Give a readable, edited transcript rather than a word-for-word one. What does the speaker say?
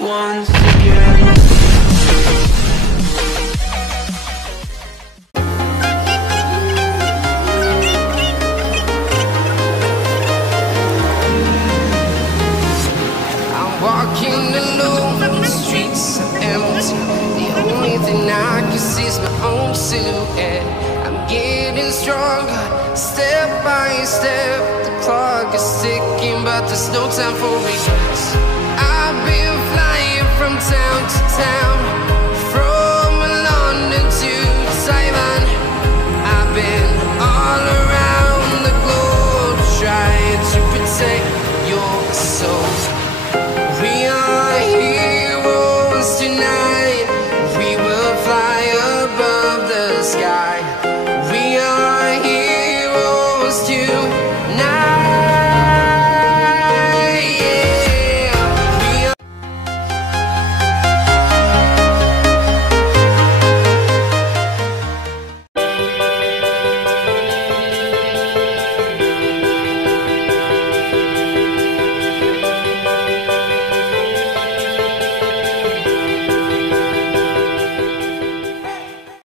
once again. Walking alone, the streets are empty. The only thing I can see is my own silhouette. I'm getting stronger, step by step. The clock is ticking, but there's no time for regrets.